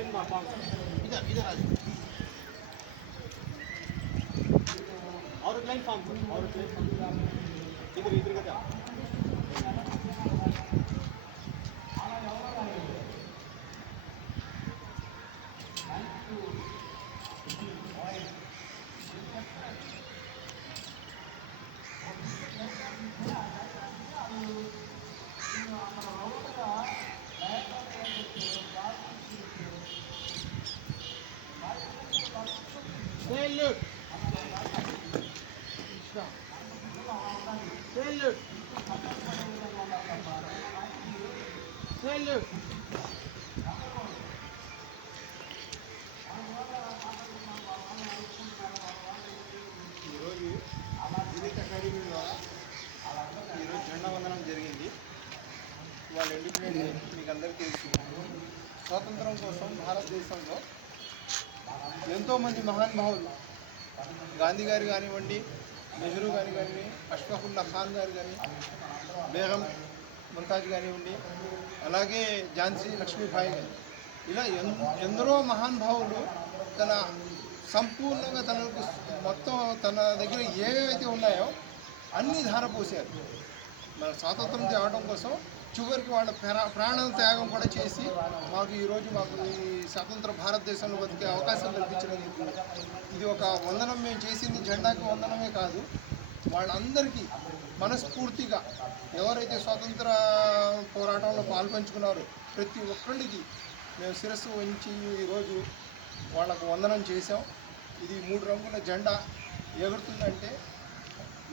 Line मार इधर इधर आ और एक लाइन फॉर्म करो और एक लाइन फॉर्म इधर इधर का जा Salute. Salute. Salute. ఈరోజు యూనిక్ అకాడమీ ద్వారా ఈరోజు జెండా వందనం జరిగింది. వాళ్ళ ఇండిపెండెన్స్ మీకు అందరికీ తెలుసు. స్వాతంత్రం కోసం భారతదేశంలో ఎంతోమంది మహానుభావులు గాంధీ గారు కానివ్వండి, నెహ్రూ గారు కానీ, అష్ఫాకుల్లా ఖాన్ గారు కానీ, బేగం ముంతాజ్ కానివ్వండి, అలాగే ఝాన్సీ లక్ష్మీబాయి గారు, ఇలా ఎందరో మహానుభావులు తన సంపూర్ణంగా తనకు మొత్తం తన దగ్గర ఏవైతే ఉన్నాయో అన్నీ ధారపోసారు. మన స్వాతంత్రం తేవడం కోసం చివరికి వాళ్ళ ప్రాణం త్యాగం కూడా చేసి మాకు ఈరోజు మాకు ఈ స్వతంత్ర భారతదేశంలో బతికే అవకాశం కల్పించినందుకు ఇది ఒక వందనం. మేము చేసింది జెండాకి వందనమే కాదు, వాళ్ళందరికీ మనస్ఫూర్తిగా ఎవరైతే స్వాతంత్ర పోరాటంలో పాల్పంచుకున్నారో ప్రతి ఒక్కళ్ళకి మేము శిరస్సు వంచి ఈరోజు వాళ్ళకు వందనం చేసాం. ఇది 3 రంగుల జెండా ఎగురుతుందంటే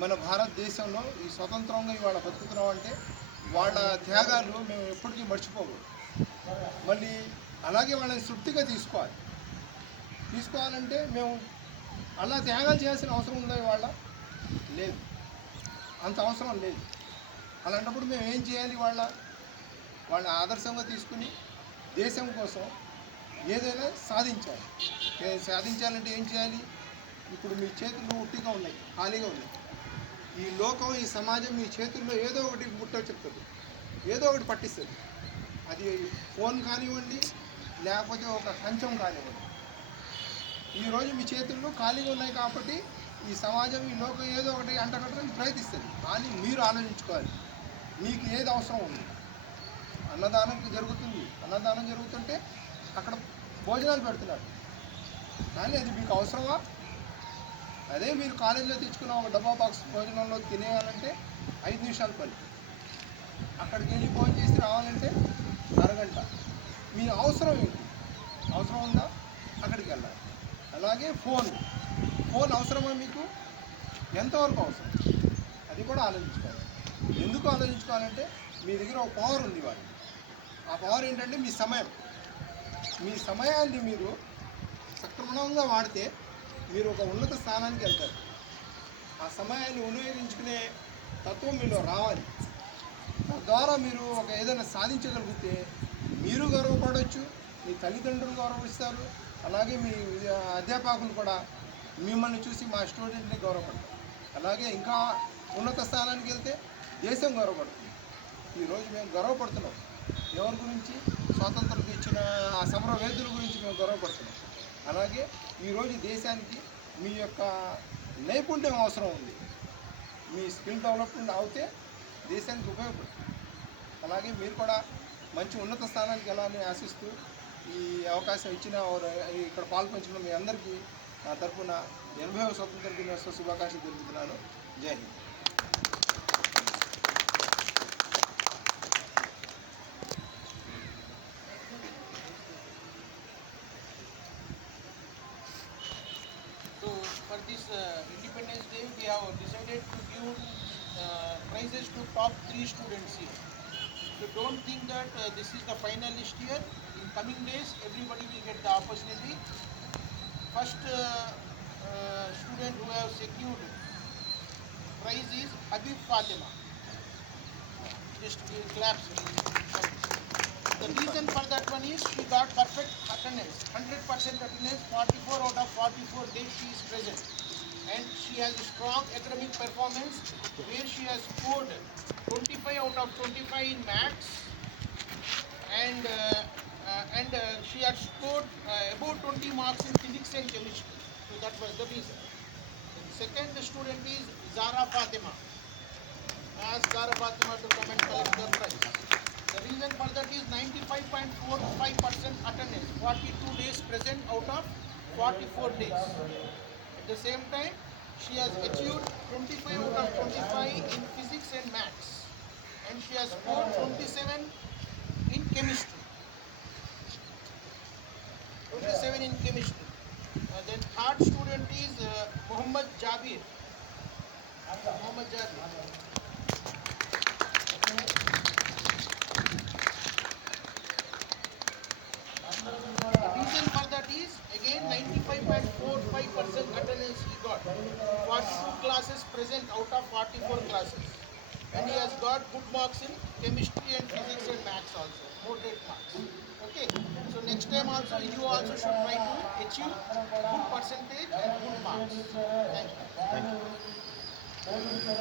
మన భారతదేశంలో ఈ స్వతంత్రంగా ఇవాళ బతుకుతున్నాం అంటే వాళ్ళ త్యాగాలు మేము ఎప్పటికీ మర్చిపోకూడదు. మళ్ళీ అలాగే వాళ్ళని తృప్తిగా తీసుకోవాలంటే మేము అలా త్యాగాలు చేయాల్సిన అవసరం ఉందా ఇవాళ? లేదు, అంత అవసరం లేదు. అలాంటప్పుడు మేము ఏం చేయాలి? వాళ్ళని ఆదర్శంగా తీసుకుని దేశం కోసం ఏదైనా సాధించాలి. సాధించాలంటే ఏం చేయాలి? ఇప్పుడు మీ చేతులు ఉట్టిగా ఉన్నాయి, ఖాళీగా ఉన్నాయి. ఈ లోకం, ఈ సమాజం మీ చేతుల్లో ఏదో ఒకటి ముట్టో చెప్తుంది, ఏదో ఒకటి పట్టిస్తుంది. అది ఫోన్ కానివ్వండి, లేకపోతే ఒక కంచం కానివ్వండి. ఈరోజు మీ చేతుల్లో ఖాళీగా ఉన్నాయి కాబట్టి ఈ సమాజం, ఈ లోకం ఏదో ఒకటి అంటగట్టడానికి ప్రయత్నిస్తుంది. కానీ మీరు ఆలోచించుకోవాలి, మీకు ఏది అవసరం ఉంది. అన్నదానం జరుగుతుంది, అన్నదానం జరుగుతుంటే అక్కడ భోజనాలు పెడుతున్నారు, కానీ అది మీకు అవసరమా? అదే మీరు కాలేజీలో తెచ్చుకున్న ఒక డబ్బా బాక్స్ భోజనంలో తినేయాలంటే 5 నిమిషాల పని. అక్కడికి వెళ్ళి భోజనం చేసి రావాలంటే అరగంట. మీ అవసరం ఏంటి? అవసరం ఉందా? అక్కడికి వెళ్ళాలి. అలాగే ఫోన్ అవసరమా మీకు? ఎంతవరకు అవసరం? అది కూడా ఆలోచించుకోవాలి. ఎందుకు ఆలోచించుకోవాలంటే మీ దగ్గర ఒక పవర్ ఉంది. ఆ పవర్ ఏంటంటే మీ సమయం. మీ సమయాన్ని మీరు సక్రమంగా వాడితే మీరు ఒక ఉన్నత స్థానానికి వెళ్తారు. ఆ సమయాన్ని వినియోగించుకునే తత్వం మీలో రావాలి. తద్వారా మీరు ఒక ఏదైనా సాధించగలిగితే మీరు గర్వపడవచ్చు, మీ తల్లిదండ్రులు గౌరవిస్తారు, అలాగే మీ అధ్యాపకులు కూడా మిమ్మల్ని చూసి మా స్టూడెంట్ని గౌరవపడతారు. అలాగే ఇంకా ఉన్నత స్థానానికి వెళ్తే దేశం గౌరవపడుతుంది. ఈరోజు మేము గర్వపడుతున్నాం. ఎవరి గురించి? స్వాతంత్రం ఇచ్చిన ఆ సమర వేదుల గురించి మేము గర్వపడుతున్నాం. అలాగే ఈరోజు దేశానికి మీ యొక్క నైపుణ్యం అవసరం ఉంది. మీ స్కిల్ డెవలప్మెంట్ అవుతే దేశానికి ఉపయోగపడుతుంది. అలాగే మీరు కూడా మంచి ఉన్నత స్థానానికి వెళ్ళాలని ఆశిస్తూ ఈ అవకాశం ఇచ్చిన ఇక్కడ పాల్పంచుకున్న మీ అందరికీ నా తరఫున 80వ స్వతంత్ర దినోత్సవ శుభాకాంక్షలు తెలుపుతున్నాను. జై Hind. For this Independence Day, we have decided to give prizes to top 3 students here. So don't think that this is the finalist year. In coming days, everybody will get the opportunity. First student who have secured prize is Habib Fatima. Just claps. The reason for that one is she got perfect attendance, 100% attendance, 44 out of 44 days she is present. And she has a strong academic performance where she has scored 25 out of 25 in maths and and she had scored about 20 marks in physics and chemistry. So that was the reason. The second student is Zara Fatima. Ask Zara Fatima to come and collect the prize. The reason for that is 95.45% attendance, 42 days present out of 44 days. At the same time, she has achieved 25 out of 25 in physics and maths, and she has scored 27 in chemistry. 27 in chemistry. Then third student is Muhammad Jabir. Muhammad Jabir. The reason for that is again 95.45% attendance he got. 42 classes present out of 44 classes. And he has got good marks in chemistry and physics and maths also. Moderate marks. Okay. So next time also you also should try to achieve good percentage and good marks. Thank you. Thank you.